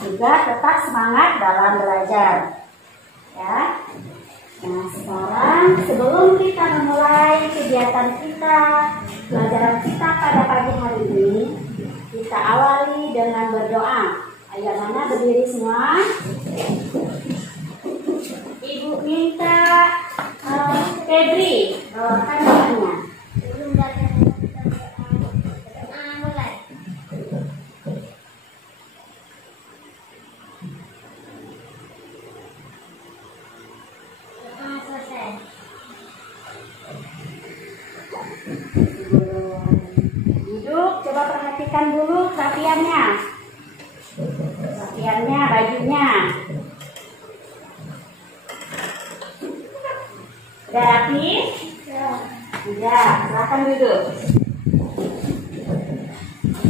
juga tetap semangat dalam belajar. Ya. Nah, sekarang sebelum kita memulai kegiatan kita, pelajaran kita pada pagi hari ini, kita awali dengan berdoa. Ayo, mana berdiri semua. Ibu minta Febri bawakan doanya. Duduk, coba perhatikan dulu rapiannya. Rapiannya, bajunya. Udah rapi? Sudah, silakan duduk.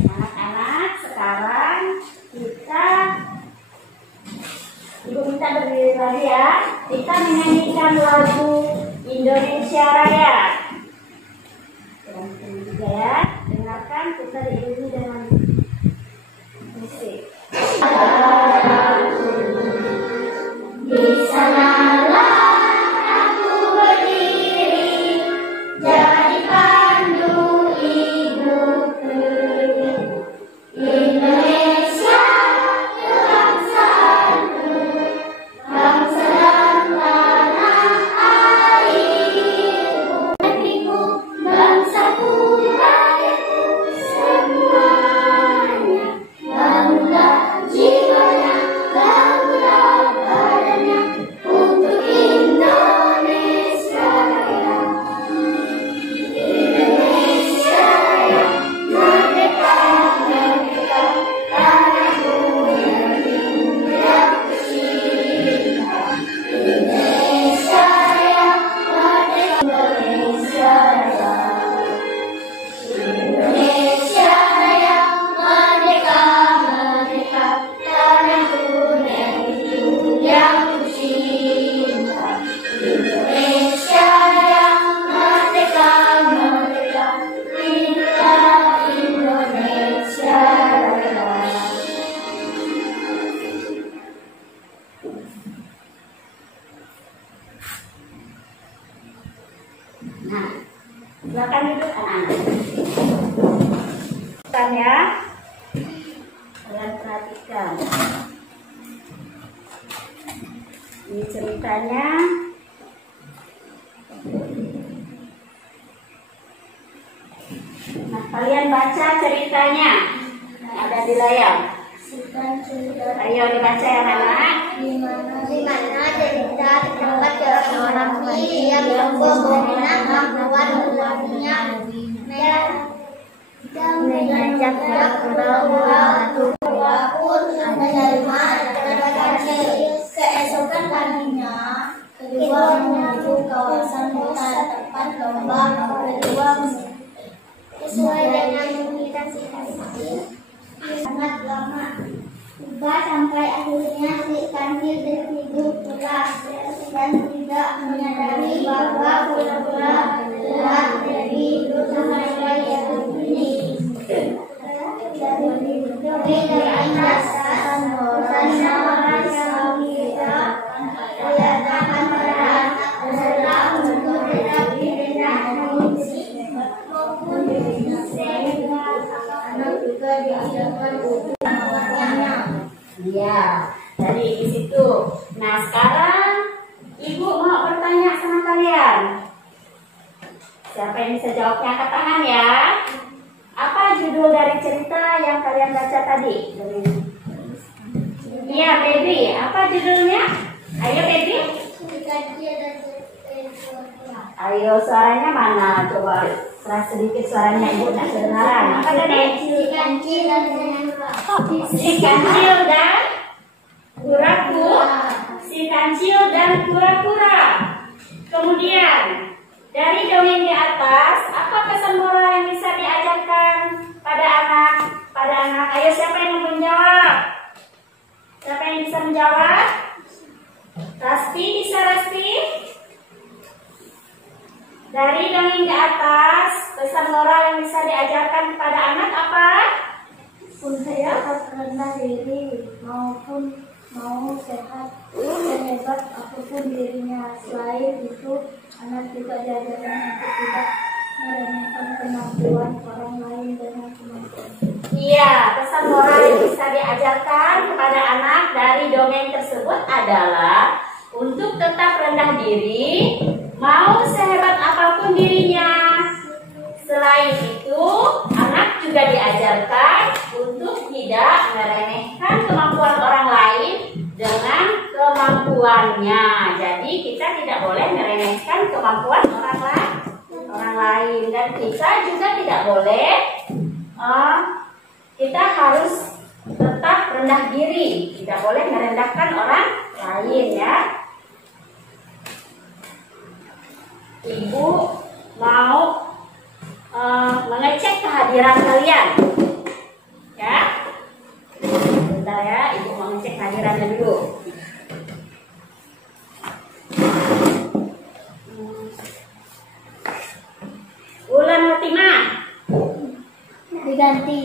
Anak-anak, sekarang kita Ibu minta berdiri lagi ya. Kita menyanyikan lagu Indonesia Raya. Ya, dengarkan, kita diiringi dengan musik. Di sanalah aku berdiri, jadi pandu ibuku. Indonesia kebangsaanku, bangsa dan tanah airku. Negeriku, bangsaku, rakyatku, semuanya. Bangunlah jiwanya, bangunlah badannya untuk Indonesia Raya. Indonesia Raya, merdeka, merdeka, tanahku yang ku cinta. Indonesia Raya, merdeka, Indonesia Raya. Indonesia Raya, merdeka, merdeka, tanahku yang ku cinta. Indonesia Raya, merdeka, merdeka, inilah Indonesia Raya. Nah, silakan duduk anak-anak. Perhatikan ya. Kalian perhatikan. Ini ceritanya. Nah, kalian baca ceritanya. Ada di layar. Ayo dibaca ya anak. Di mana cerita terdapat seorang putri yang berminat membuat buahnya dan mengajak pura-pura pun menerima dan kecil. Keesokan paginya kedua menuju kawasan hutan tempat lomba kedua sesuai dengan invitasi sangat lama. Tiba sampai akhirnya si kancil tertidur pulas dan tidak menyadari bahwa pura-pura telah terjadi bersama yang ini. Dari atas orang kita kelihatan berat adalah untuk tetap direndah maupun anak juga diajarkan untuk Iya, jadi di situ. Nah, sekarang Ibu mau bertanya sama kalian. Siapa yang bisa jawabnya angkat tangan ya? Apa judul dari cerita yang kalian baca tadi? Iya, Febri. Apa judulnya? Ayo, Febri. Ayo, suaranya mana? Coba keras sedikit suaranya, Ibu nggak kedengaran. Apa tadi? si kancil dan Si kancil dan kura-kura. Si kancil dan kura-kura. Kemudian dari dongeng di atas, apa pesan moral yang bisa diajarkan pada anak? Ayo, siapa yang mau menjawab? Siapa yang bisa menjawab? Rasti, bisa Rasti? Dari dongeng di atas, pesan moral yang bisa diajarkan kepada anak apa? Pun saya harus rendah diri, maupun mau sehat sehebat apapun dirinya. Selain itu, anak juga diajarkan untuk tidak meremehkan kemampuan orang lain dengan kemampuan. Iya, pesan moral yang bisa diajarkan kepada anak dari dongeng tersebut adalah untuk tetap rendah diri, mau sehebat apapun dirinya. Selain itu, anak juga diajarkan untuk tidak meremehkan kemampuan orang lain dengan kemampuannya. Jadi kita tidak boleh meremehkan kemampuan orang lain, dan kita juga tidak boleh kita harus tetap rendah diri, tidak boleh merendahkan orang lain ya. Ibu mau mengecek kehadiran kalian ya. Bentar ya, ibu mau ngecek kehadirannya dulu. Ulan Fatimah Diganti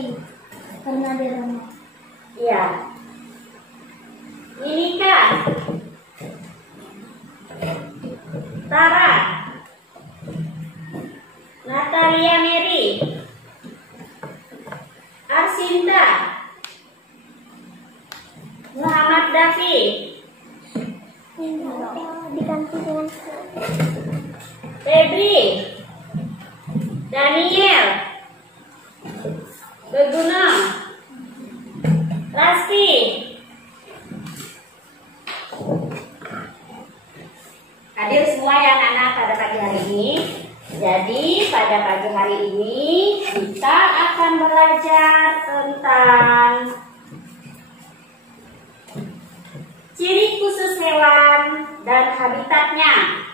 karena di rumah. iya. Ini kan Tara, Natalia Mary, Arsinta, Muhammad Dafi, Diganti dengan Febri, Daniel, Begunung, Rasti. Hadir semua ya anak-anak pada pagi hari ini. Jadi pada pagi hari ini kita akan belajar tentang ciri khusus hewan dan habitatnya.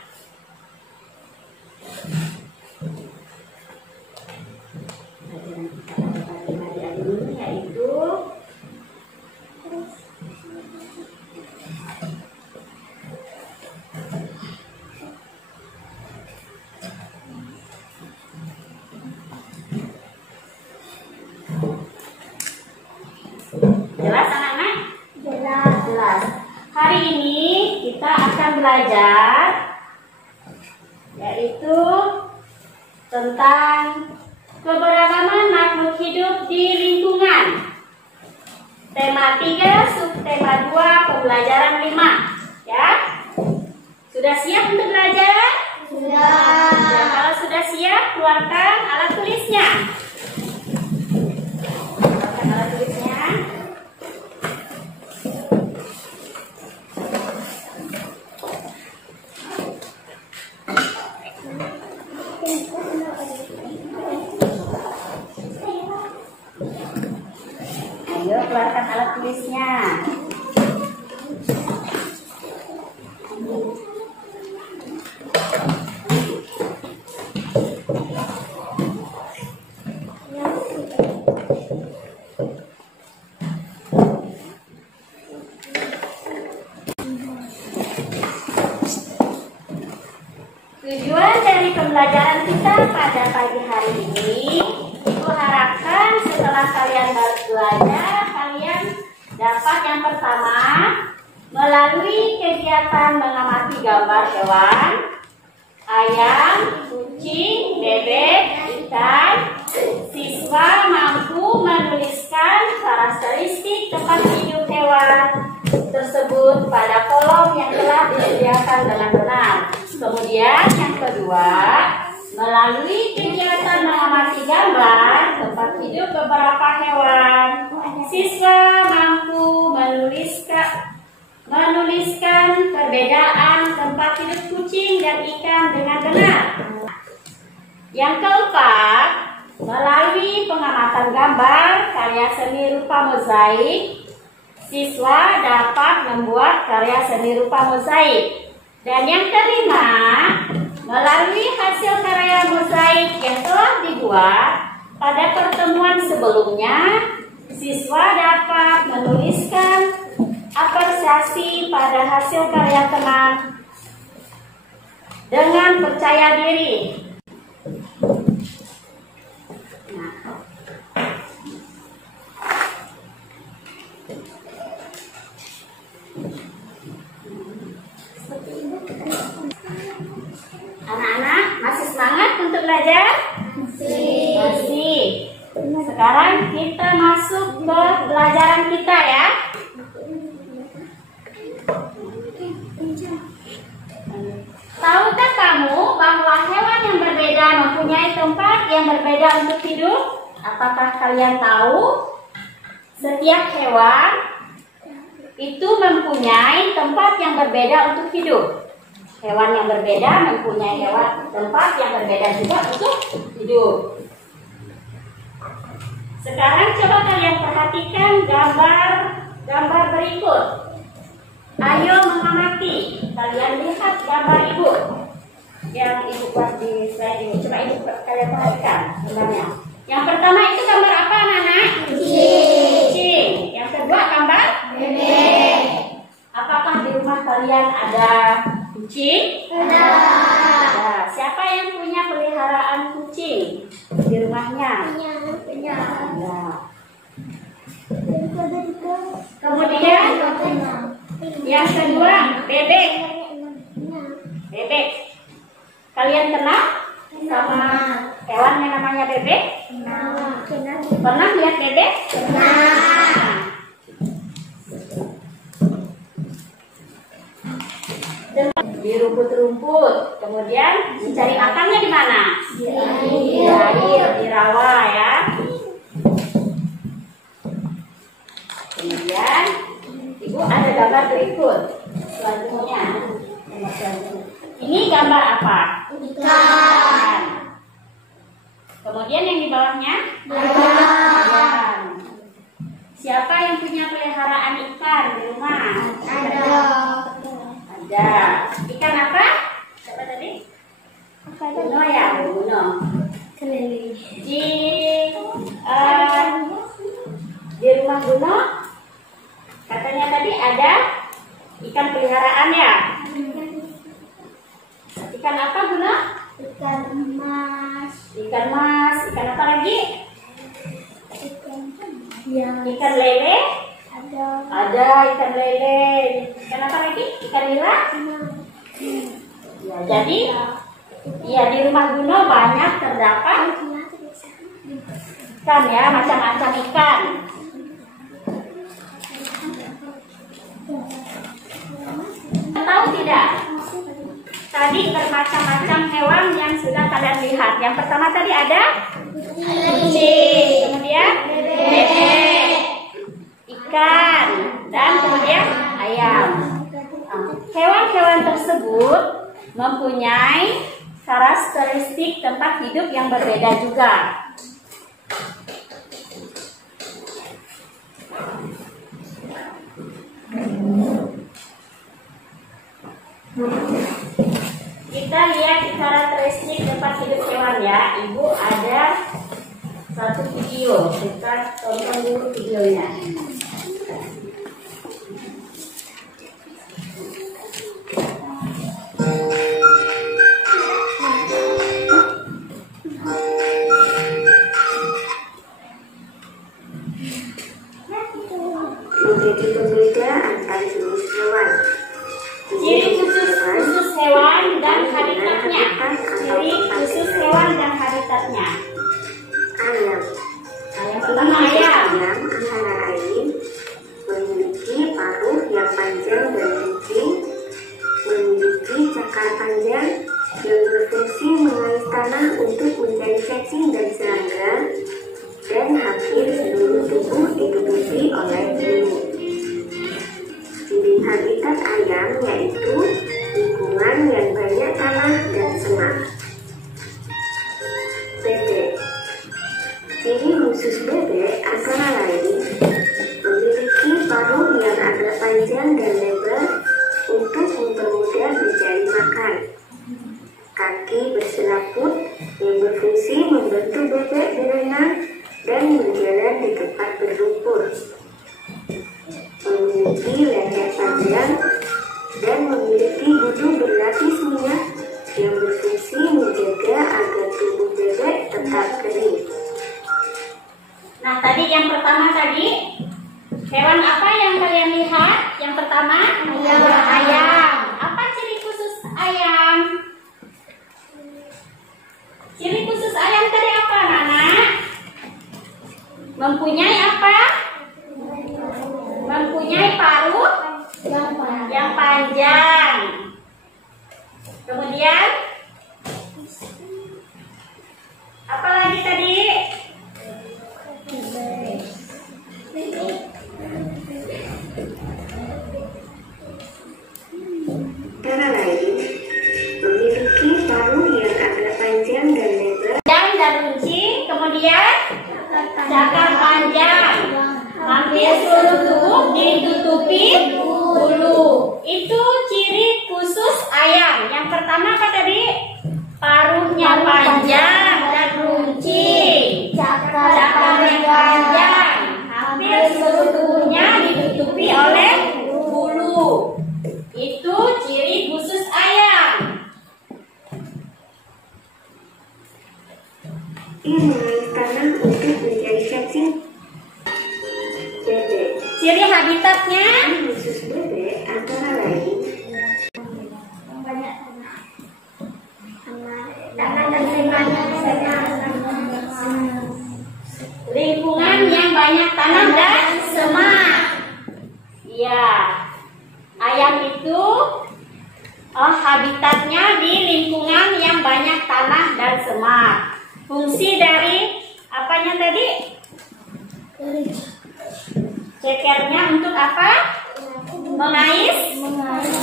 Pelajaran kita pada pagi hari ini yaitu jelas anak-anak? Jelas. Hari ini kita akan belajar yaitu tentang keberagaman makhluk hidup di lingkungan. Tema 3, subtema 2, pembelajaran 5 ya. Sudah siap untuk belajar? sudah. Ya, kalau sudah siap, keluarkan alat tulisnya. Keluarkan alat tulisnya. Ayo keluarkan alat tulisnya. Tujuan dari pembelajaran kita pada pagi hari ini, Ibu harapkan setelah kalian belajar, kalian dapat yang pertama melalui kegiatan mengamati gambar hewan, ayam, kucing, bebek, ikan. Siswa mampu menuliskan karakteristik tempat hidup hewan tersebut pada kolom yang telah disediakan dengan benar. Kemudian yang kedua, melalui kegiatan mengamati gambar tempat hidup beberapa hewan, siswa mampu menuliskan perbedaan tempat hidup kucing dan ikan dengan benar. Yang keempat, melalui pengamatan gambar karya seni rupa mozaik, siswa dapat membuat karya seni rupa mozaik. Dan yang kelima, melalui hasil karya mozaik yang telah dibuat pada pertemuan sebelumnya, siswa dapat menuliskan apresiasi pada hasil karya teman dengan percaya diri. untuk belajar? Masih. Sekarang kita masuk ke pelajaran kita ya. Tahukah kamu bahwa hewan yang berbeda mempunyai tempat yang berbeda untuk hidup? Apakah kalian tahu? Setiap hewan itu mempunyai tempat yang berbeda untuk hidup. Hewan yang berbeda mempunyai tempat yang berbeda juga untuk hidup. Sekarang coba kalian perhatikan gambar berikut. Ayo mengamati. Kalian lihat gambar ibu yang ibu buat di slide ini. Coba ibu kalian perhatikan gambarnya. Yang pertama itu gambar apa, anak-anak? Kucing. Yang kedua gambar bebek. Apakah di rumah kalian ada kucing? Ada. Siapa yang punya peliharaan kucing di rumahnya? Punya. Kemudian yang kedua bebek. Bebek. Kalian kenal sama hewan yang namanya bebek? Pernah lihat bebek? Pernah. Di rumput-rumput. Kemudian mencari makannya di mana? Di air, di rawa ya. Kemudian ibu ada gambar berikut. Selanjutnya. Ini gambar apa? Ikan. Kemudian yang di bawahnya? Ayam. Siapa yang punya peliharaan ikan di rumah? Ada. Ikan apa? Siapa tadi? Buno ya, buno. Di rumah Buno katanya tadi ada ikan peliharaan ya. Ikan apa, Buno? Ikan emas. Ikan mas. Ikan apa lagi? Ikan lele. Ada ikan lele. Ikan apa lagi? Ikan nila. Ya, jadi ya di rumah Buno banyak terdapat ikan ya, macam-macam ikan. Tahu tidak? Tadi bermacam-macam hewan yang sudah kalian lihat. Yang pertama tadi ada kucing, kemudian bebek, ikan, dan kemudian ayam. Hewan-hewan tersebut mempunyai karakteristik tempat hidup yang berbeda juga. Kita lihat karakteristik tempat hidup hewan ya. Ibu ada satu video, kita tonton dulu videonya. Menjadi pembeda antar jenis hewan. Ciri khusus hewan dan habitatnya. Ciri khusus hewan dan habitatnya. Ayam. Yang pertama ayam. Ayam antara lain memiliki paruh yang panjang dan licin, memiliki cakar panjang yang berfungsi mengais tanah untuk mencari cacing dan serangga, dan hampir seluruh tubuh ditutupi oleh bulu. Ciri habitat ayam yaitu lingkungan yang banyak tanah dan semak. Bebek. Ciri khusus bebek antara lain memiliki paruh yang agak panjang dan lebar untuk mempermudah mencari makan. Kaki berselaput yang berfungsi membantu bebek berenang dan berjalan di tempat berlumpur. Memiliki leher panjang dan memiliki bulu berlapis minyak yang berfungsi menjaga agar tubuh bebek tetap kering. Nah, tadi yang pertama tadi, hewan apa yang kalian lihat? Yang pertama, ayam. Apa ciri khusus ayam? Ciri Mempunyai apa? Mempunyai paruh yang panjang. Kemudian apa lagi tadi? Antara lain, memiliki paruh yang agak panjang dan lebar. Dan runcing, kemudian cakar panjang. Hampir seluruh tubuh ditutupi bulu. Itu ciri khusus ayam. Yang pertama apa tadi? Paruhnya panjang dan runcing. Cakarnya panjang. Hampir seluruh tubuhnya ditutupi oleh bulu. Itu ciri khusus ayam. Ia mengais tanah untuk mencari cacing. Bebek. Ciri habitatnya Ciri khusus bebek antara lain banyak tanah dan lingkungan yang banyak tanah dan semak. Iya, ayam itu habitatnya di lingkungan yang banyak tanah dan semak. Fungsi dari apanya tadi? Cekernya untuk apa? Mengais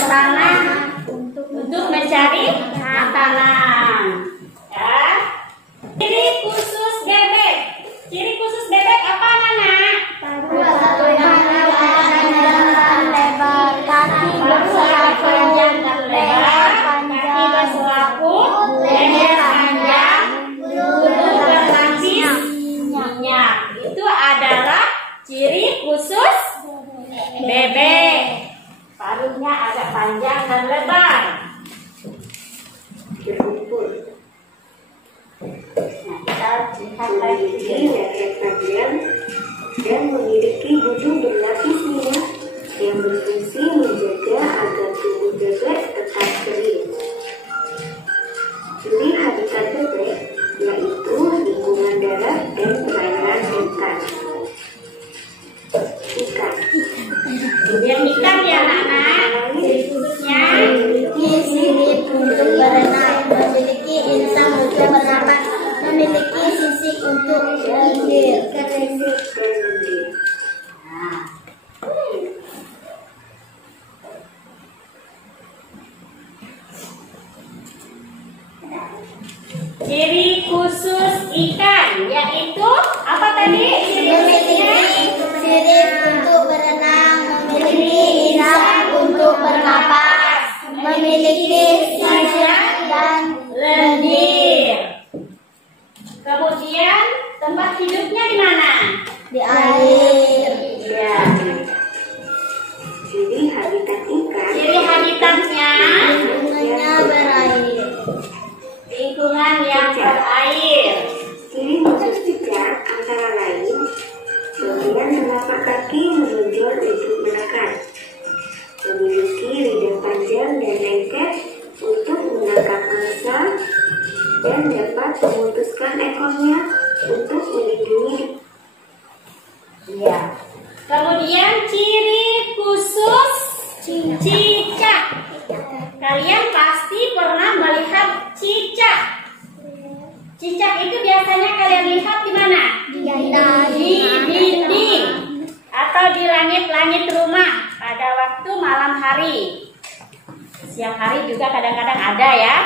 tanah untuk mencari makanan. Ya. Ciri khusus bebek. Ciri khusus bebek apa, Nana? Panjang dan lebar, kaki berselaput, leher panjang, bulu berlapis minyak. Itu adalah ciri khusus bebek. Paruhnya agak panjang dan lebar. berkumpul. Nah, kita lihat lagi. Memiliki leher panjang dan memiliki hidung berlapis minyak yang berfungsi menjaga agar tubuh bebek tetap kering. Ciri habitat bebek yaitu lingkungan darat dan perairan ikan. Ikan. Kemudian ikan ya, Nana. Ciri khususnya memiliki sirip untuk berenang, memiliki insang untuk bernapas, memiliki sisik untuk gigil. Dan lendir. Nah, ciri khusus ikan yaitu apa tadi? Ciri khususnya Memiliki sirip untuk berenang, memiliki insang untuk bernapas, memiliki sisik dan lendir. Kemudian tempat hidupnya di mana? di air. Ya. Ciri habitat ikan Ciri habitatnya Lingkungannya berair. lingkungan yang berair. Ciri khusus cicak antara lain bagian telapak kaki menonjol untuk menekan, memiliki lidah panjang dan lengket untuk menangkap mangsa, dan dapat memutuskan ekornya untuk melindungi. Iya. Kemudian ciri khusus cicak. Kalian pasti pernah melihat cicak. Cicak itu biasanya kalian lihat di mana? Di dinding atau di langit-langit rumah pada waktu malam hari. Siang hari juga kadang-kadang ada ya.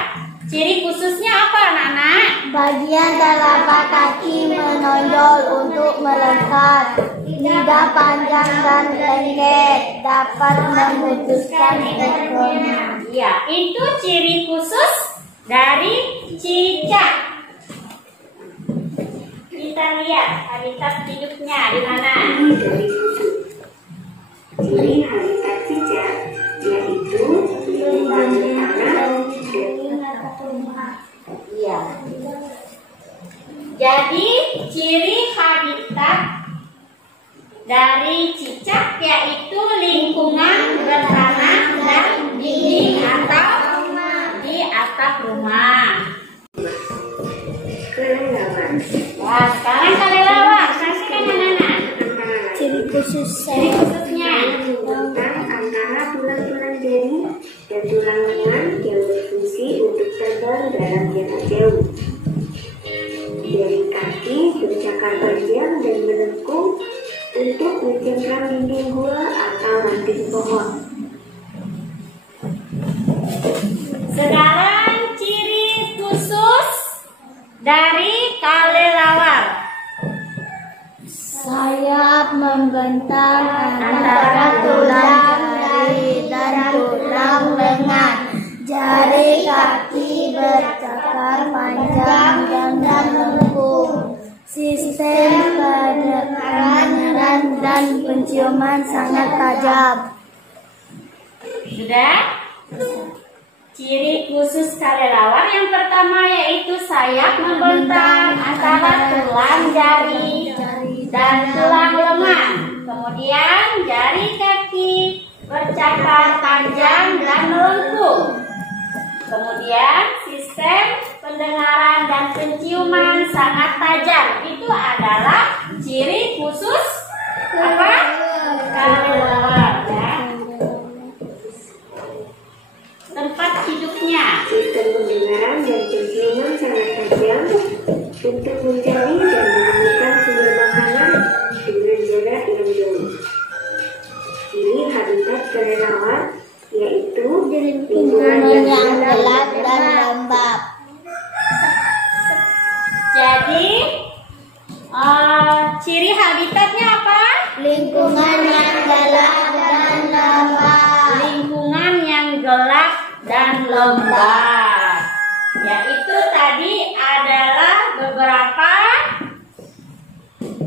Ciri khususnya apa, anak-anak? Bagian telapak kaki menonjol untuk melengkap. Lidah panjang dan lengket dapat memutuskan ekornya. Iya, itu ciri khusus dari cicak. Kita lihat habitat hidupnya di mana. Ini dari susu. Ciri habitat cicak yaitu lingkungan tanah dan Iya. Jadi ciri habitat dari cicak yaitu lingkungan bertanah dan dinding atau di atap rumah. kelelawar. Wah, sekarang kelelawar. Saksikan anak. khususnya tentang antara tulang-tulang jari dan tulang lengan yang berfungsi untuk terbang dalam jarak jauh. Jari kaki bercakar panjang dan melengkung untuk mencengkram dinding gua atau ranting pohon. Sekarang ciri khusus dari kelelawar. Sayap membentang antara tulang jari dan tulang lengan. Jari kaki bercakar panjang dan melengkung. Sistem pendengaran dan penciuman sangat tajam. Sudah? Ciri khusus kelelawar yang pertama yaitu sayap membentang antara tulang jari dan tulang lengan. Kemudian jari kaki bercakar panjang dan melengkung. Kemudian sistem pendengaran dan penciuman sangat tajam. Itu adalah ciri khusus apa? Kelelawar, ya. Tempat hidupnya. Sistem pendengaran dan penciuman sangat tajam untuk mencari dan menemukan sumber makanan dengan jarak yang jauh. Ini habitat kelelawar yaitu lingkungan yang gelap dan lembab. Jadi ciri habitatnya apa? Lingkungan yang gelap dan lembab. Lingkungan yang gelap dan lembab. Yaitu tadi adalah beberapa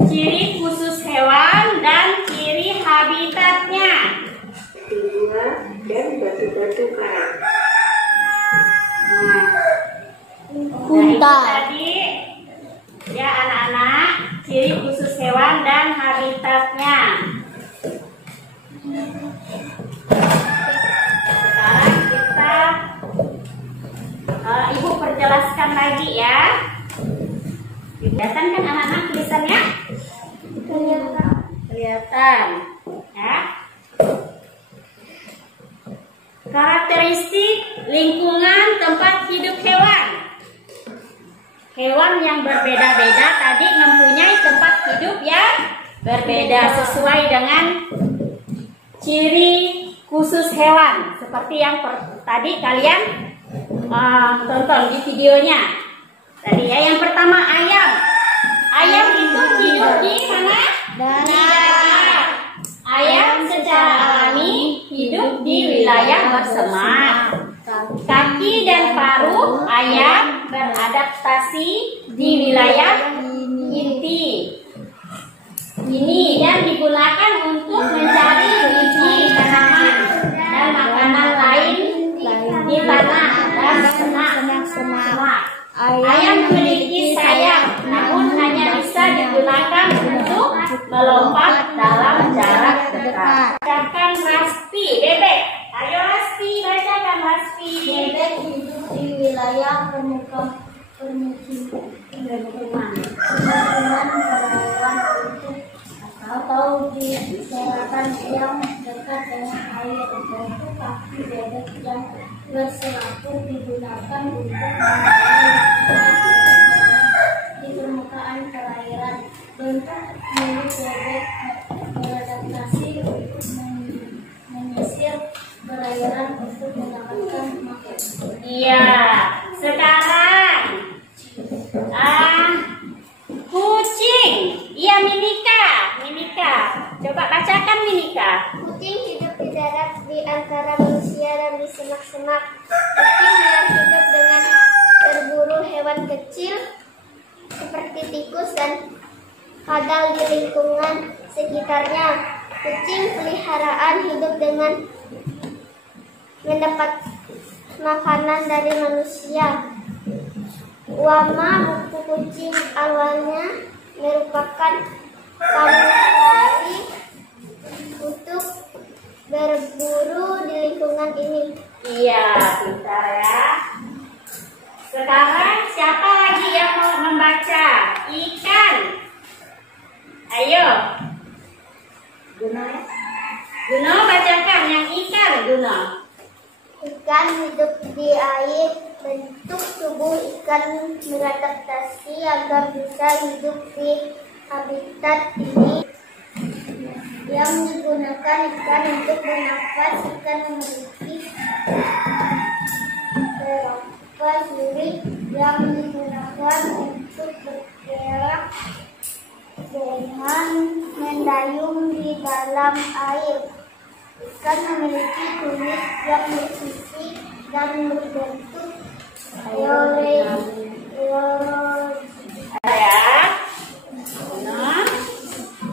ciri khusus hewan dan ciri habitatnya. Gua dan batu-batu karang. Nah, itu tadi ya anak-anak ciri khusus hewan dan habitatnya. Sekarang kita Ibu perjelaskan lagi ya. Kelihatan kan anak-anak tulisannya? Kelihatan ya. Karakteristik lingkungan tempat hidup hewan. Hewan yang berbeda-beda tadi mempunyai tempat hidup yang berbeda sesuai dengan ciri khusus hewan. Seperti yang tadi kalian tonton di videonya. Tadi ya, yang pertama ayam. Ayam itu hidup di mana? Di darat. Ayam secara alami hidup di wilayah bersemak. Kaki dan paruh ayam beradaptasi di wilayah inti. Ini yang digunakan untuk mencari biji tanaman dan makanan lain di tanah dan semak. Ayam memiliki sayap, namun hanya bisa digunakan untuk melompat dalam jarak dekat. Bacakan Laspi, bebek. Ayo Laspi, bacakan Laspi. Bebek hidup di wilayah permukiman perairan untuk atau di daratan yang dekat dengan air. Bentuk kaki bebek yang berselaput digunakan untuk di permukaan perairan. Bentuk milik bebek beradaptasi untuk menyisir perairan untuk mendapatkan makan. Iya, sekarang kucing. Iya, Minika. Coba bacakan Minika. Kucing hidup di darat di antara manusia dan di semak-semak. Kucing yang hidup dengan berburu hewan kecil seperti tikus dan kadal di lingkungan sekitarnya. Kucing peliharaan hidup dengan mendapat makanan dari manusia. Wama buku kucing awalnya merupakan kamuflase untuk berburu di lingkungan ini. Iya, pintar ya. Sekarang siapa lagi yang mau membaca? Ikan. Ayo. Guno bacakan yang ikan, Guno. Ikan hidup di air. Bentuk tubuh ikan beradaptasi agar bisa hidup di habitat ini. Yang digunakan ikan untuk bernafas. Ikan memiliki beberapa sirip yang digunakan untuk bergerak dengan mendayung di dalam air. Ikan memiliki kulit yang bersisi dan berbentuk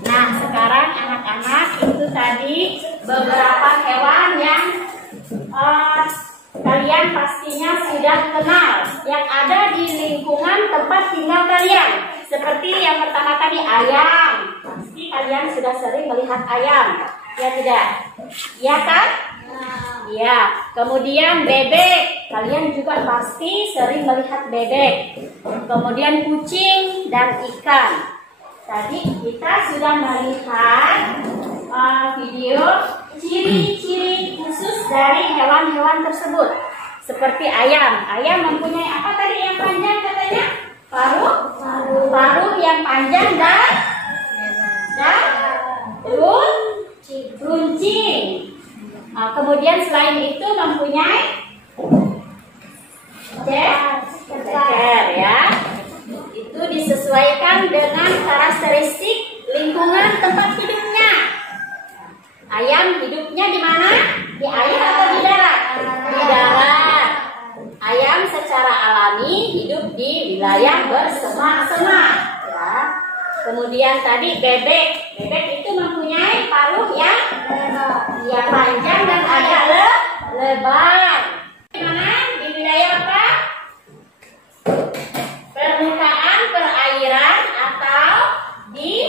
Nah, sekarang anak-anak itu tadi beberapa hewan yang kalian pastinya sudah kenal, yang ada di lingkungan tempat tinggal kalian. Seperti yang pertama tadi ayam, pasti kalian sudah sering melihat ayam, ya tidak? Ya kan? Ya. Kemudian bebek, kalian juga pasti sering melihat bebek. Kemudian kucing dan ikan. Tadi kita sudah melihat video ciri-ciri khusus dari hewan-hewan tersebut. Seperti ayam. Ayam mempunyai apa tadi yang panjang katanya? Paruh yang panjang dan runcing. Kemudian selain itu mempunyai ceker, ya. Itu disesuaikan dengan karakteristik lingkungan tempat hidupnya. Ayam hidupnya di mana? Di air atau di darat? Di darat. Ayam secara alami hidup di wilayah bersemak-semak, ya. Kemudian tadi bebek. Bebek itu mempunyai paruh yang panjang dan agak lebar. Di mana? Di wilayah apa? Permukaan perairan atau di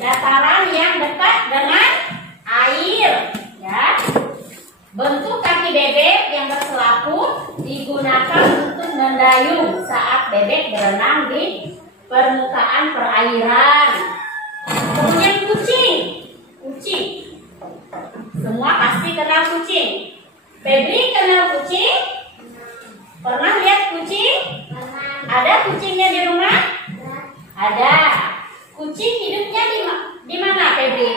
dataran yang dekat dengan air, ya. Bentuk kaki bebek yang berselaput digunakan untuk mendayung saat bebek berenang di permukaan perairan. Kemudian kucing. Semua pasti kenal kucing. Febri kenal kucing? Pernah lihat kucing? Ada kucingnya di rumah? Ada. Kucing hidupnya di mana, Febri?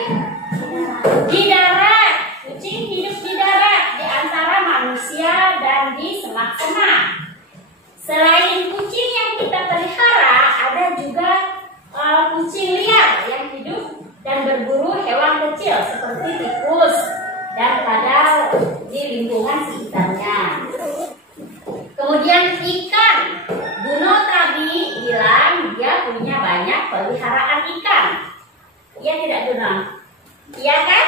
Di darat. Kucing hidup di darat, di antara manusia dan di semak-semak. Selain kucing yang kita pelihara, ada juga kucing liar yang hidup dan berburu hewan kecil seperti tikus dan kadal di lingkungan sekitarnya. Kemudian ikan. Guno tadi bilang dia punya banyak peliharaan ikan. Iya tidak, Guno? Iya kan?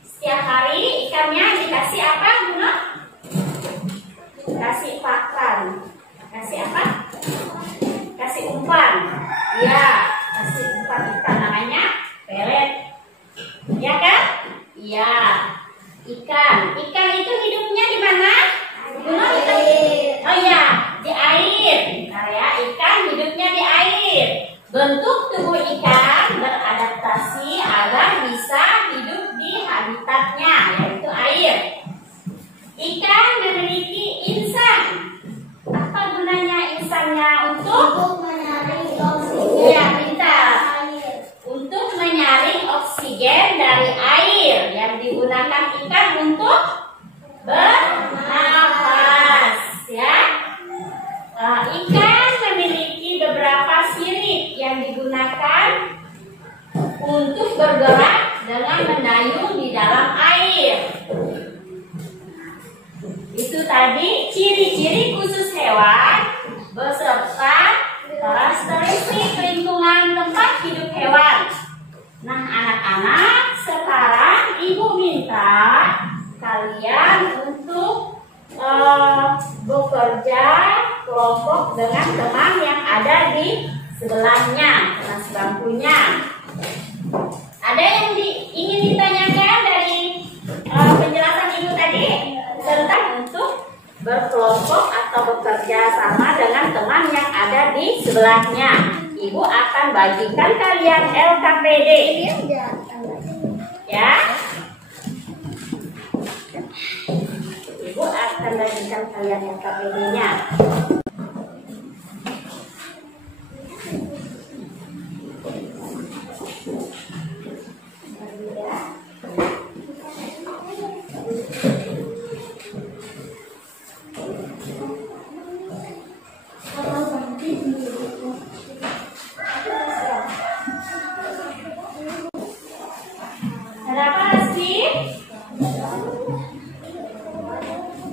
Setiap hari ikannya dikasih apa, Guno? Kasih pakan. Kasih apa? Kasih umpan. Ya, kasih umpan ikan namanya pelet. Ya kan? Iya. Ikan. Ikan itu hidupnya di mana? Guno itu. Oh iya, di air. Bentar ya, ikan hidupnya di air. Bentuk tubuh ikan beradaptasi agar bisa hidup di habitatnya, yaitu air. Ikan memiliki insang. Apa gunanya insangnya? Untuk menyaring oksigen. Ya, pintar. Untuk menyaring oksigen dari air yang digunakan ikan untuk bernafas, ya. Ikan memiliki beberapa sirip yang digunakan untuk bergerak dengan mendayung di dalam air. Itu tadi ciri-ciri khusus hewan beserta karakteristik lingkungan tempat hidup hewan. Nah, anak-anak, sekarang Ibu minta kalian untuk bekerja kelompok dengan teman yang ada di sebelahnya, kelas bangkunya. Ada yang ingin ditanyakan dari penjelasan Ibu tadi tentang untuk berkelompok atau bekerja sama dengan teman yang ada di sebelahnya? Ibu akan bagikan kalian LKPD. Ya. Ibu akan bagikan kalian LKPD-nya.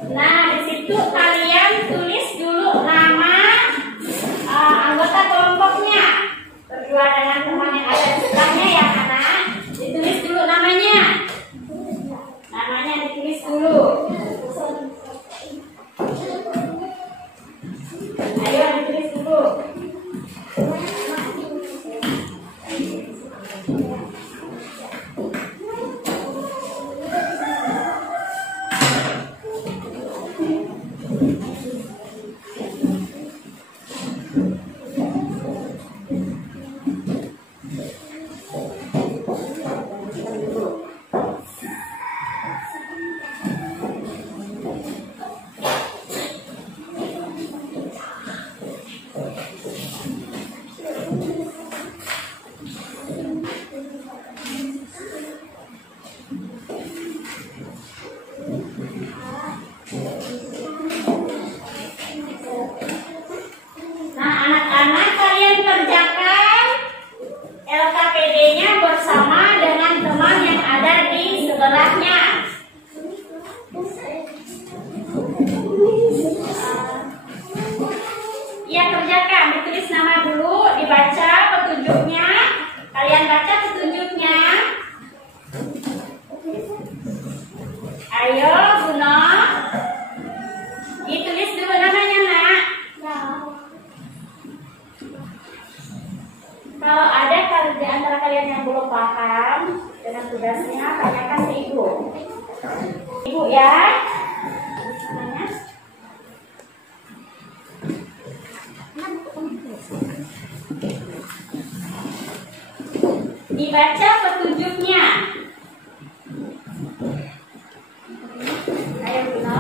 Nah, di situ kalian tulis dulu nama anggota kelompoknya. Berdua dengan teman yang ada di sebelahnya ya, anak. Ditulis dulu namanya. Namanya ditulis dulu. Ayo ditulis dulu. Ya, kerjakan, ditulis nama dulu, dibaca petunjuknya. Kalian baca petunjuknya. Ayo, Buno. Ditulis dulu namanya, Nak. Kalau ada di antara kalian yang belum paham dengan tugasnya, tanyakan ke Ibu. Ibu ya. Dibaca petunjuknya. Ayo Buno.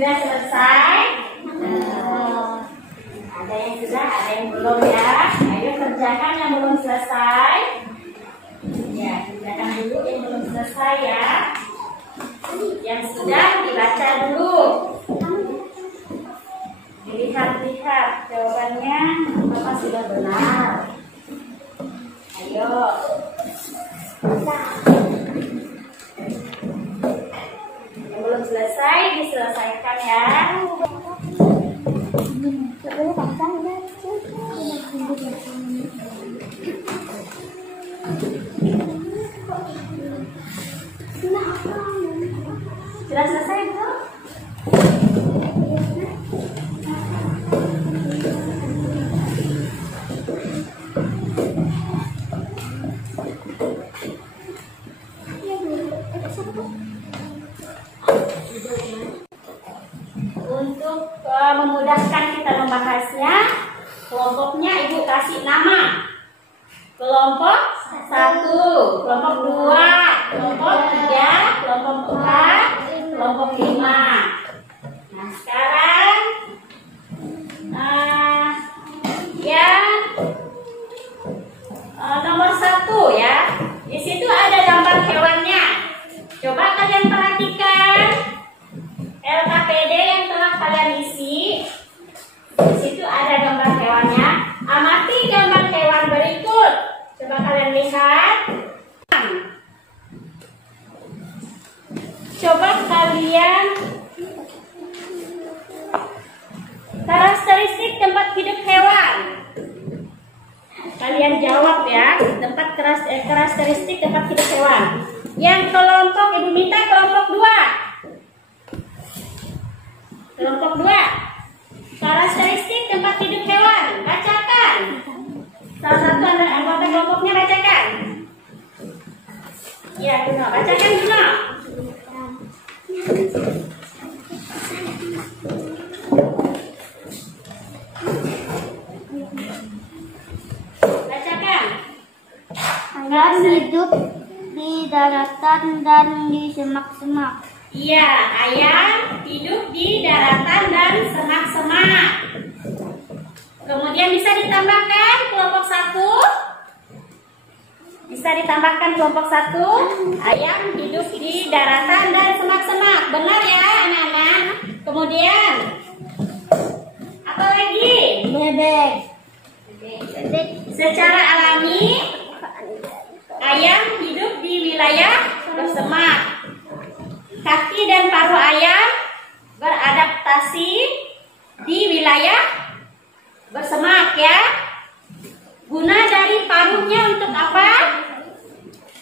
Sudah selesai? Ada yang sudah, ada yang belum ya. Ayo kerjakan yang belum selesai. Ya, kerjakan dulu yang belum selesai ya. Yang sudah dibaca dulu. Lihat-lihat jawabannya apakah sudah benar. Ayo. Yang belum selesai diselesaikan ya. Sudah selesai belum? Untuk memudahkan kita membahasnya, kelompoknya Ibu kasih nama. Kelompok 1, kelompok 2, kelompok 3, kelompok 4, kelompok 5. Nah, sekarang yang nomor 1 ya. Di situ ada gambar hewannya. Coba kalian perhatikan LKPD yang telah kalian isi. Di situ ada gambar hewannya. Amati gambar hewan berikut. Coba kalian lihat. Coba kalian karakteristik tempat hidup hewan. Kalian jawab ya, karakteristik tempat hidup hewan. Yang kelompok Ibu minta kelompok 2. Kelompok 2. Karakteristik tempat hidup hewan. Bacakan. Salah satu anggota kelompoknya bacakan. Ya, Guna. Bacakan Guna. Bacakan. Ayam hidup di daratan dan di semak-semak. Iya, ayam hidup di daratan dan semak-semak. Kemudian bisa ditambahkan kelompok 1. Bisa ditambahkan kelompok 1. Ayam hidup di daratan dan semak-semak. Benar ya anak-anak? Kemudian apa lagi? Bebek. Secara alami ayam hidup di wilayah bersemak. Kaki dan paruh ayam beradaptasi di wilayah bersemak ya. Guna dari paruhnya untuk apa?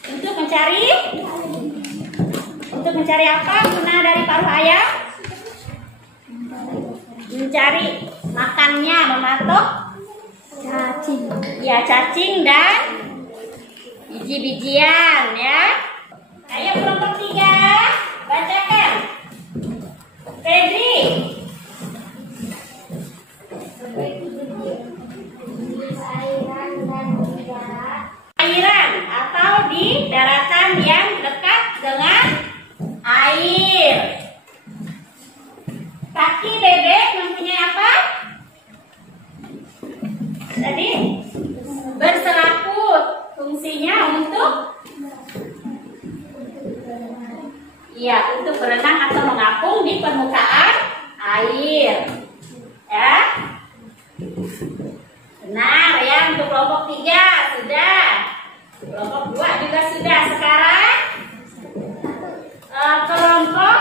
Untuk mencari apa? Guna dari paruh ayam? Mencari makannya, mematok Cacing. ya, cacing dan biji-bijian ya. Ayo kelompok 3, bacakan. Febri. Airan atau di daratan yang dekat dengan air. Kaki bebek mempunyai apa? Tadi berseraput. Fungsinya untuk untuk berenang atau mengapung di permukaan air. Ya. Benar ya, untuk kelompok 3 sudah. Kelompok 2 juga sudah. Sekarang kelompok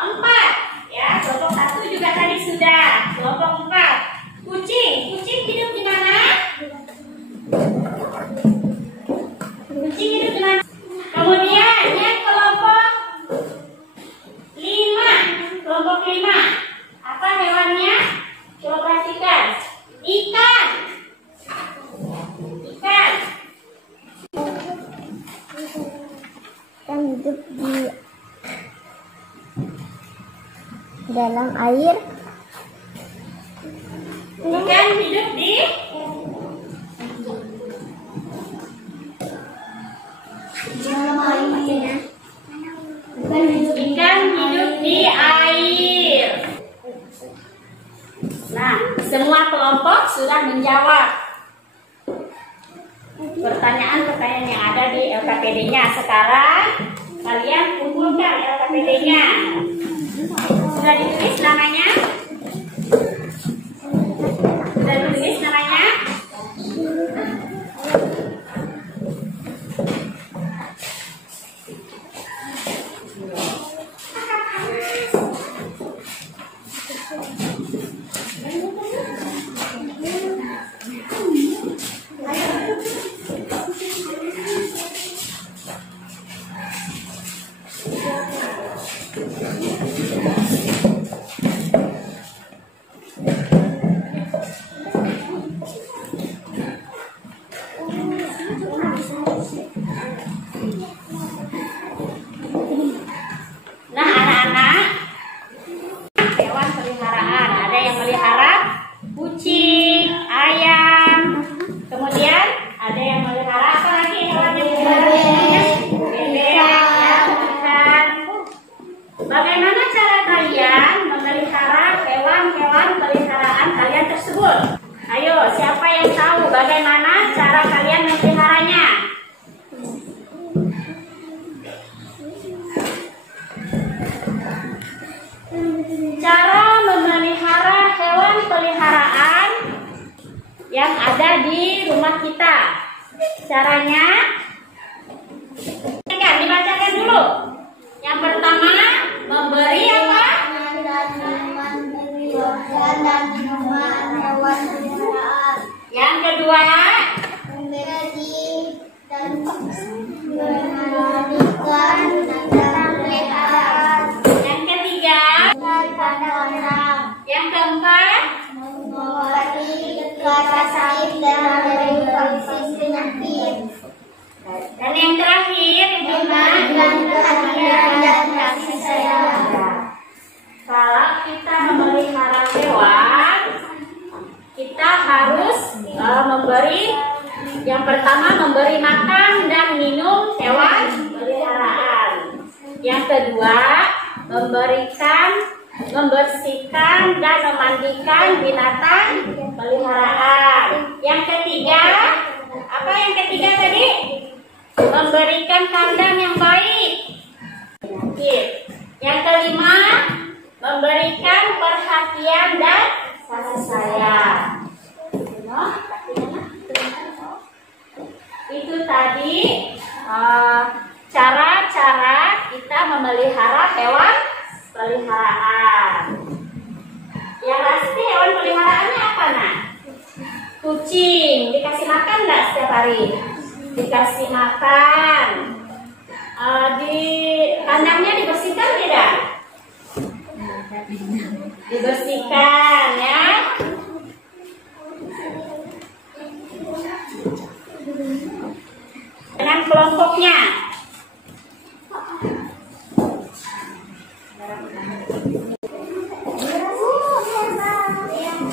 4 ya. Kelompok 1 juga tadi sudah. Kelompok 4. Kucing hidup di mana? Kucing hidup di mana? Kemudian yang kelompok 5. Kelompok 5. Apa hewannya? Coba perhatikan. Ikan. Yang hidup di dalam air. Ikan hidup di dalam air. Ikan hidup di sudah menjawab pertanyaan-pertanyaan yang ada di LKPD-nya. Sekarang kalian kumpulkan LKPD-nya. Sudah ditulis namanya? Sudah ditulis namanya? Nah, anak-anak, hewan peliharaan ada yang melihara kucing, ayam, kemudian ada yang melihara apa lagi hewan yang melihara? Bebek, ya, ikan. Bagaimana cara kalian memelihara hewan-hewan peliharaan kalian tersebut? Ayo, siapa yang tahu bagaimana cara kalian memeliharanya? Cara memelihara hewan peliharaan yang ada di rumah kita. Caranya, dibacakan dulu. Yang pertama, memberi apa? Dan minuman hewan peliharaan. Yang kedua, Memberi dan memandikan binatang peliharaan. yang ketiga, Pada orang yang keempat, mengobati rasa sakit dan memberi vaksin penyakit. dan yang terakhir, yang kelima. Dan perhatian dan kasih sayang. Kalau kita memelihara hewan, kita harus memberi, yang pertama memberi makan dan minum hewan peliharaan. Yang kedua, membersihkan dan memandikan binatang peliharaan. Yang ketiga, apa yang ketiga tadi? Memberikan kandang yang baik. Yang kelima, memberikan perhatian dan kasih sayang. Itu tadi cara-cara kita memelihara hewan peliharaan. Yang pasti hewan peliharaannya apa, nak? Kucing. Dikasih makan nggak setiap hari? Dikasih makan. Di kandangnya dibersihkan tidak? Dibersihkan, ya. Dengan kelompoknya.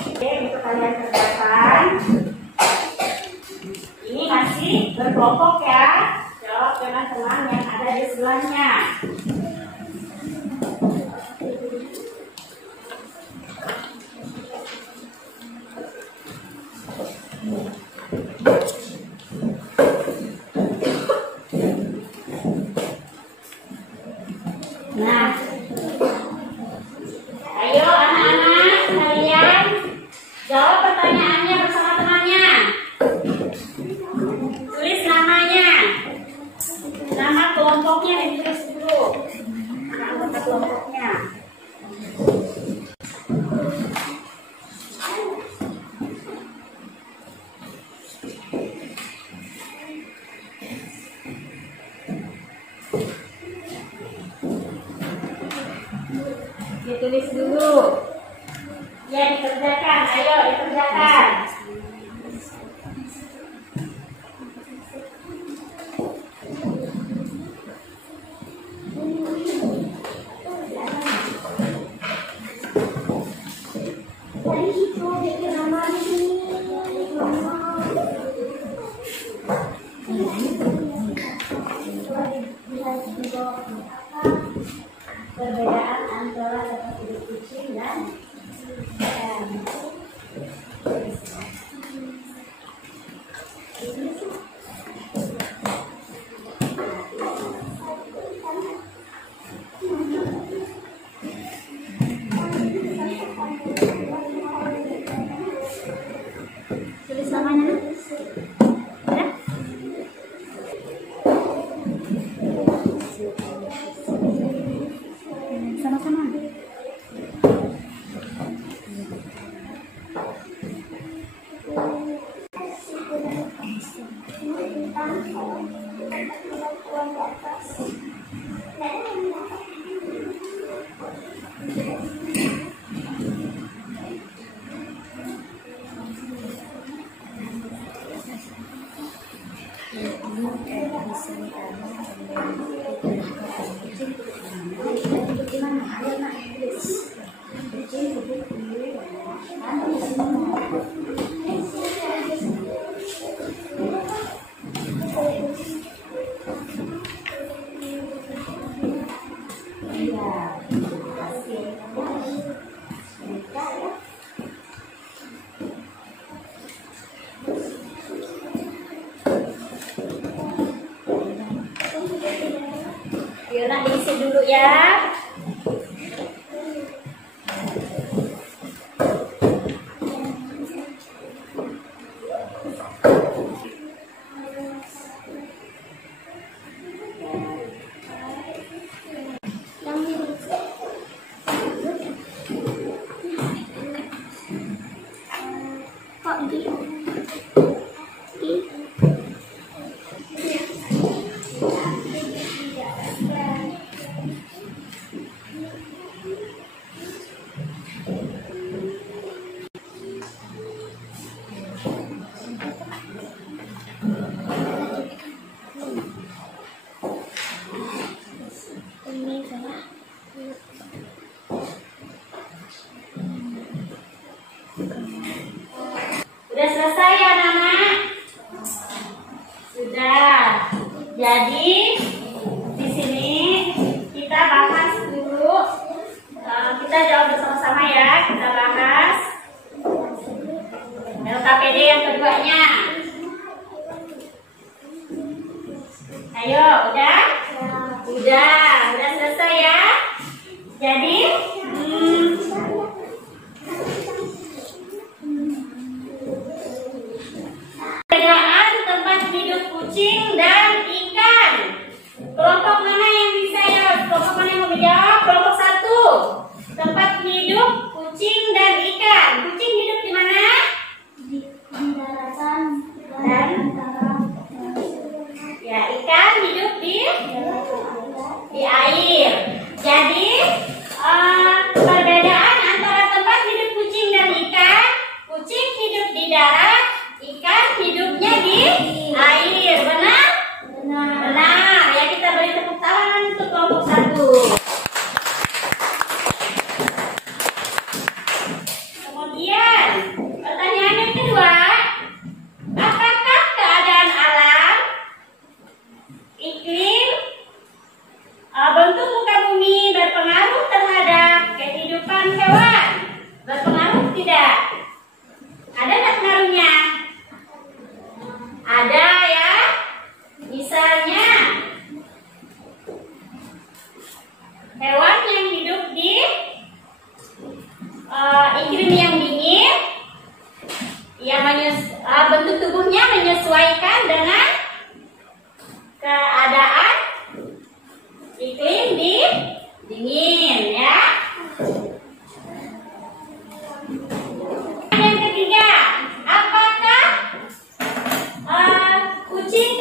Oke, untuk kalian kerjakan. Ini masih berkelompok, ya. Jawab dengan teman yang ada di sebelahnya. Nah, ayo anak-anak kalian jawab pertanyaannya bersama temannya. Tulis namanya, nama kelompoknya ditulis dulu, nama kelompoknya. Ditulis dulu. Ya, dikerjakan. Ayo, dikerjakan. Perbedaan antara kucing dan Tulis namanya. Udah? Sama-sama. Yaudah, diisi dulu ya. Udah selesai ya anak-anak? Sudah. Jadi di sini kita bahas dulu. Kita jawab bersama-sama ya. Kita bahas LKPD yang keduanya. Ayo, udah? Udah selesai ya. Jadi perbedaan tempat hidup kucing dan ikan. Kelompok mana yang bisa ya? Kelompok mana yang mau menjawab? Kelompok 1. Tempat hidup kucing dan ikan. Kucing hidup di mana? Di daratan Dan ya, ikan hidup di air. Jadi perbedaan antara tempat hidup kucing dan ikan. Kucing hidup di darat, ikan hidupnya di air. Benar? Benar. Ya, kita beri tepuk tangan untuk kelompok 1. Kemudian pertanyaan yang kedua, apakah keadaan alam, iklim, bentuk muka bumi berpengaruh terhadap kehidupan hewan? Berpengaruh tidak? Ada nggak pengaruhnya? Ada ya. Misalnya hewan yang hidup di iklim yang dingin, yang bentuk tubuhnya menyesuaikan dengan keadaan iklim di dingin ya. Yang ketiga, apakah kucing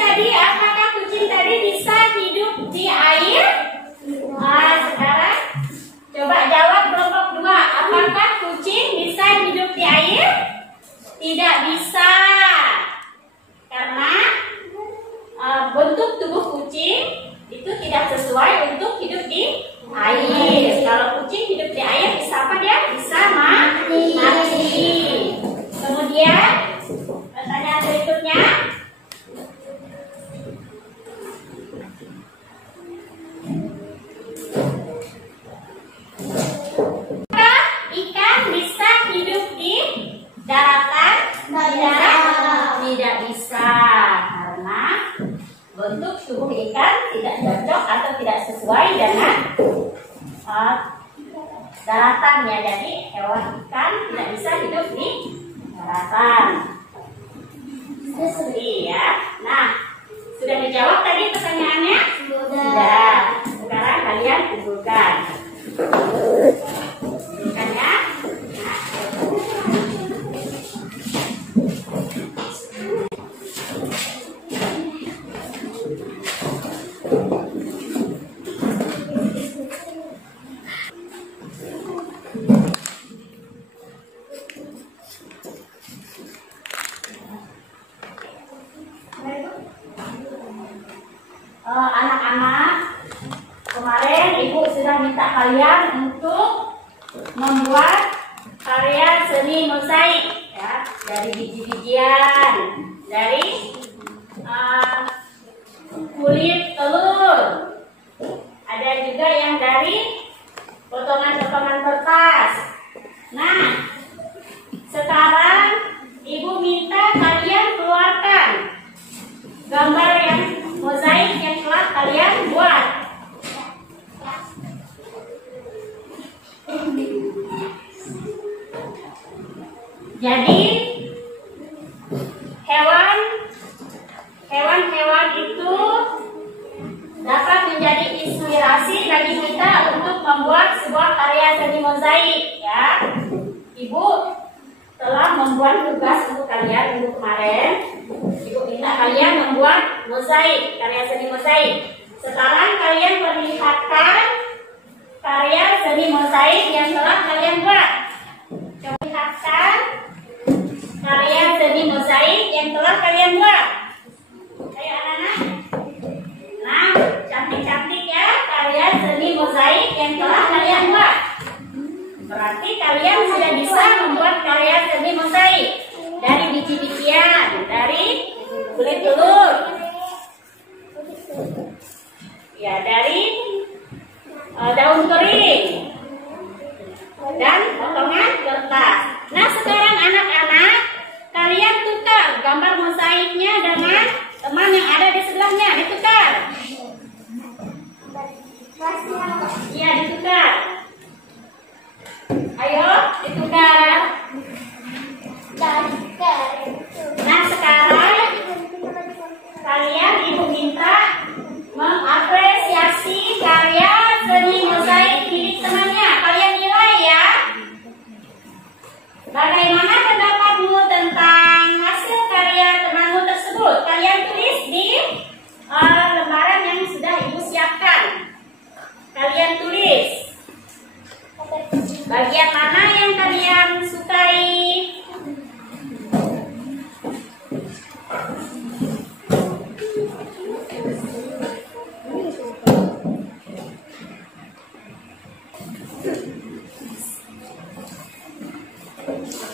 tadi bisa hidup di air? Sekarang coba jawab kelompok 2. Apakah kucing bisa hidup di air? Tidak bisa, karena bentuk tubuh kucing itu tidak sesuai untuk hidup di air. Kalau kucing hidup di air bisa apa dia? Bisa mati. Kemudian pertanyaan berikutnya, apakah ikan bisa hidup di daratan? Tidak bisa karena bentuk tubuh ikan tidak cocok atau tidak sesuai dengan daratannya. Jadi hewan ikan tidak bisa hidup di daratan. Iya. Nah, sudah dijawab tadi pertanyaannya? Sudah. Sekarang kalian kumpulkan. Kumpulkan ya. Anak-anak, kemarin ibu sudah minta kalian untuk membuat karya seni mosaik ya, dari biji-bijian, dari kulit telur, ada juga yang dari potongan-potongan kertas. Nah, sekarang ibu minta kalian keluarkan gambar yang mozaik yang telah kalian buat. Jadi hewan-hewan itu dapat menjadi inspirasi bagi kita untuk membuat sebuah karya seni mozaik ya. Ibu telah membuat tugas untuk kalian minggu kemarin. Ibu minta kalian membuat mozaik, karya seni mozaik. Sekarang kalian perlihatkan karya seni mozaik yang telah kalian buat. Perlihatkan karya seni mozaik yang telah kalian buat. Ayo anak-anak. Nah, cantik-cantik ya karya seni mozaik yang telah kalian buat. Berarti kalian sudah bisa membuat karya seni mozaik dari biji-bijian, dari kulit telur, ya dari daun kering dan potongan kertas. Nah, sekarang anak-anak, kalian tukar gambar mozaiknya dengan teman yang ada di sebelahnya, ditukar. Iya, ditukar. Ayo, ditukar. Nah, sekarang kalian ibu minta mengapresiasi karya seni mozaik milik temannya. Kalian nilai ya. Bagaimana pendapatmu tentang hasil karya temanmu tersebut? Kalian tulis di lembaran yang sudah ibu siapkan. Kalian tulis bagian mana yang kalian sukai.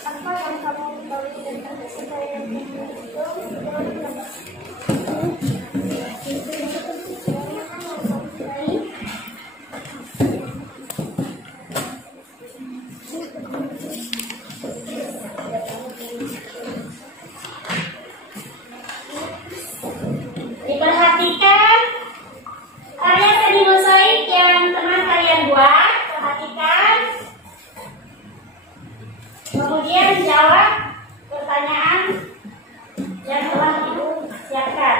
Apa yang kamu tahu tentang kesukaan itu? Diperhatikan karya seni mozaik yang teman kalian buat. Perhatikan. Kemudian jawab pertanyaan yang telah ibu siapkan.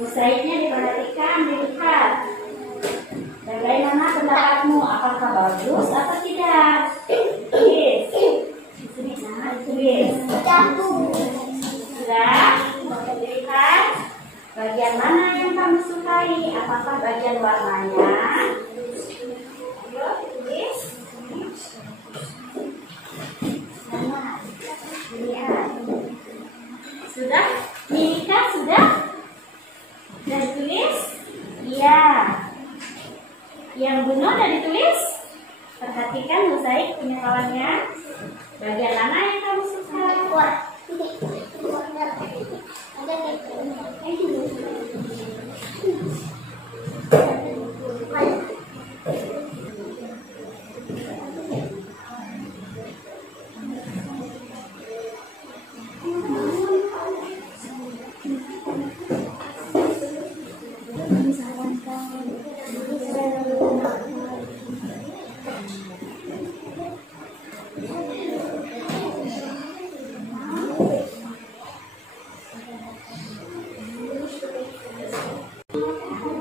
Mozaiknya diperhatikan, dilihat. Bagaimana pendapatmu? Apakah bagus atau tidak? Tulis. Nah, tulis. Sudah dilihat. Bagian mana yang kamu sukai? Apakah bagian warnanya? Ayo tulis. Nah, lihat. Sudah? Milika sudah? Dan tulis? Iya. Ya. Yang benar udah ditulis. Perhatikan mozaik punya kawannya. Bagian mana yang kamu suka? Wah,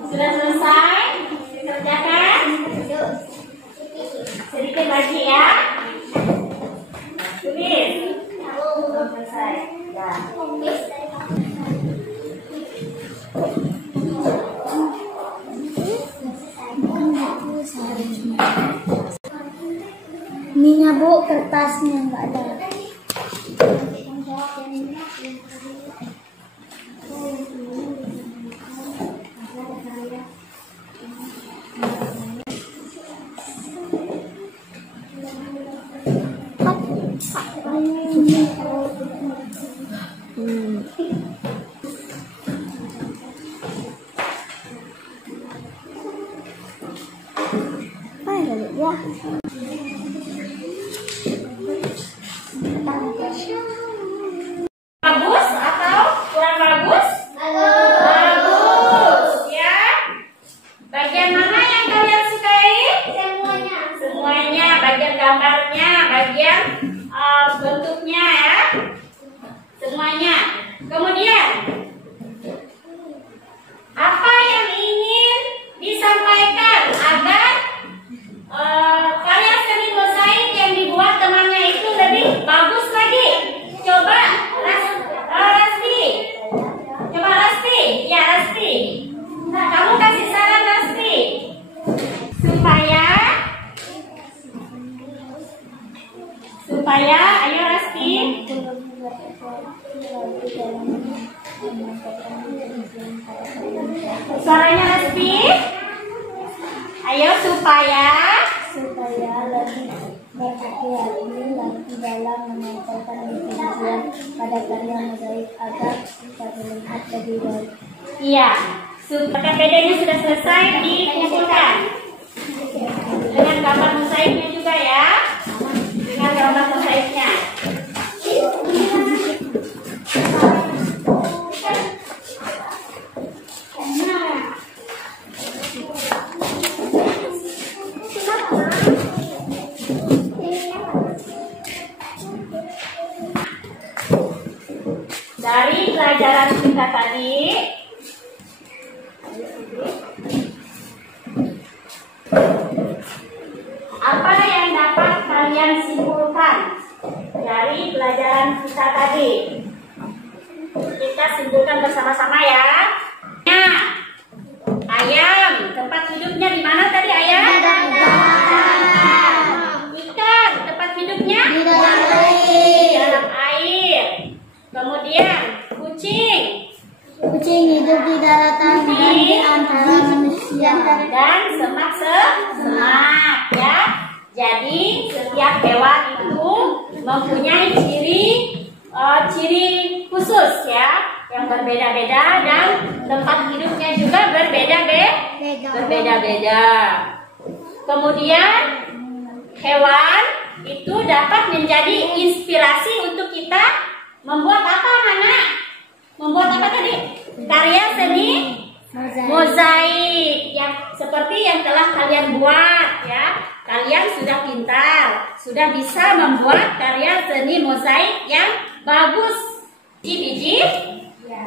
Sudah selesai dikerjakan? Sedikit lagi ya. Tulis. Belum selesai. Ya. ininya Bu, kertasnya nggak ada. Ya. Bagus atau kurang bagus? Bagus, ya. Bagian mana yang kalian sukai? Semuanya. Semuanya, bagian gambarnya, bagian bentuknya ya. Semuanya. Kemudian, apa yang ingin disampaikan agar karya seni mozaik yang dibuat temannya itu lebih bagus lagi? Coba Rasti. Coba Rasti. Ya, Rasti. Kamu kasih saran Rasti. Supaya ayo Rasti. Suaranya Rasti. Ayo supaya lebih berhati-hati lagi dalam menyampaikan tujuan pada karya mozaik agar bisa terlihat lebih baik. iya, PPD-nya sudah selesai dikumpulkan dengan gambar mozaiknya juga ya. Dengan gambar mozaiknya. Dari pelajaran kita tadi, apa yang dapat kalian simpulkan dari pelajaran kita tadi? Kita simpulkan bersama-sama ya. Nah, ayam, tempat hidupnya di mana tadi ayam? Ikan, tempat hidupnya? Di dalam Di dalam air. Kemudian kucing hidup di daratan dan di antara manusia. dan semak ya. Jadi setiap hewan itu mempunyai ciri khusus ya, yang berbeda-beda dan tempat hidupnya juga berbeda-beda. Kemudian hewan itu dapat menjadi inspirasi untuk kita membuat apa, anak? Membuat apa tadi? Karya seni mozaik yang seperti yang telah kalian buat ya. Kalian sudah pintar, sudah bisa membuat karya seni mozaik yang bagus.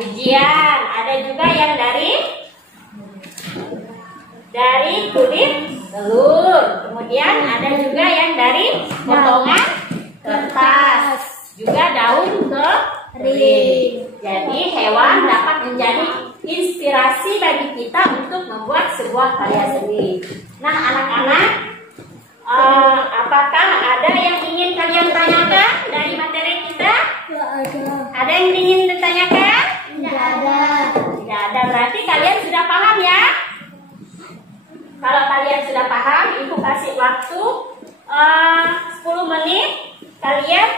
Bijian, ada juga yang dari kulit telur. Kemudian ada juga yang dari potongan kertas, juga daun kering. Jadi hewan dapat menjadi inspirasi bagi kita untuk membuat sebuah karya seni. Nah, anak-anak, apakah ada yang ingin kalian tanyakan dari materi kita? Ada yang ingin ditanyakan? Tidak ada. Tidak ada, berarti kalian sudah paham ya? kasih waktu 10 menit. Kalian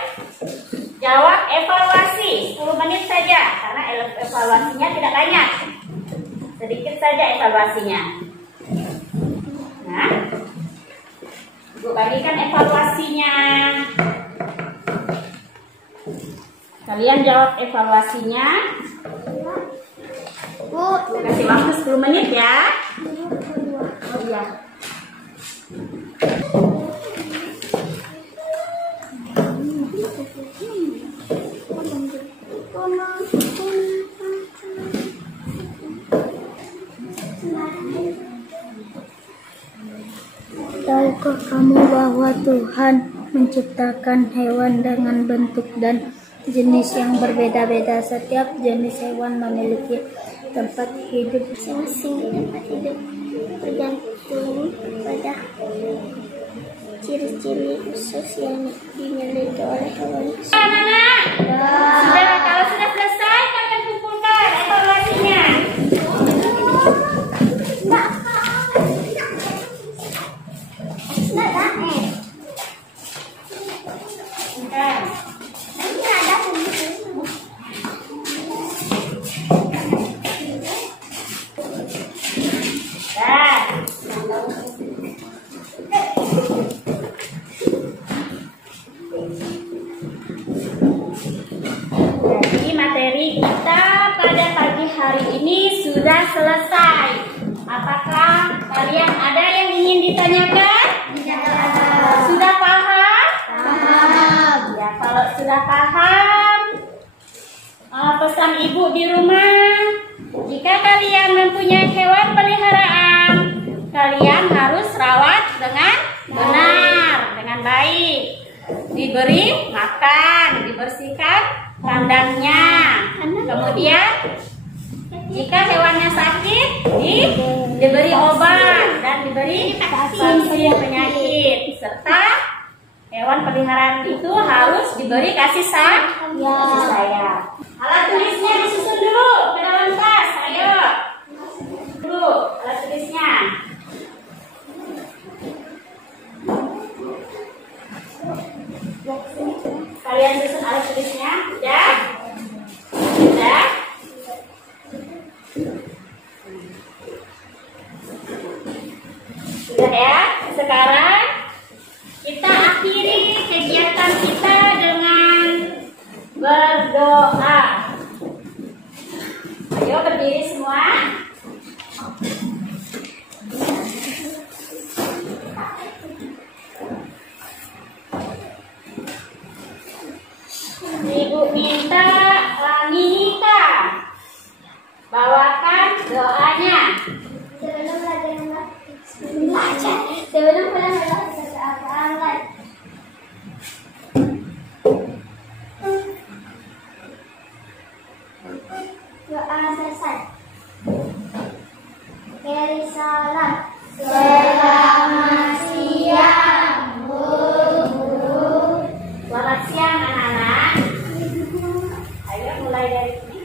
jawab evaluasi 10 menit saja, karena evaluasinya tidak banyak, sedikit saja evaluasinya. Nah, Ibu bagikan evaluasinya. Kalian jawab evaluasinya. Bu, kasih waktu 10 menit ya. Oh iya. Tahukah kamu bahwa Tuhan menciptakan hewan dengan bentuk dan jenis yang berbeda-beda? Setiap jenis hewan memiliki tempat hidup masing-masing. Tempat hidup tergantung pada ciri-ciri khusus yang dimiliki oleh hewan tersebut. Anak-anak, kalau sudah selesai kalian kumpulkan evaluasinya. Jadi materi kita pada pagi hari ini sudah selesai. Apakah kalian ada yang ingin ditanyakan? Sudah paham? Paham. Ya, kalau sudah paham, pesan ibu di rumah, jika kalian mempunyai hewan peliharaan, kalian harus rawat dengan benar, dengan baik. Diberi makan, dibersihkan kandangnya. Kemudian jika hewannya sakit, diberi obat dan diberi vaksin penyakit. Serta hewan peliharaan itu harus diberi kasih sayang. Alat tulisnya disusun dulu ke dalam tas. Ayo. Dulu alat tulisnya. Kalian susun alat tulisnya. Sudah? Sudah? Sudah ya? Sekarang kita akhiri kegiatan kita dengan berdoa. Ayo berdiri semua. Ibu minta Nita bawakan doanya. Sebelum mulai sesaat doa selesai. Beri salam. Selamat siang, Bu. Selamat siang anak-anak. Ayo mulai dari sini.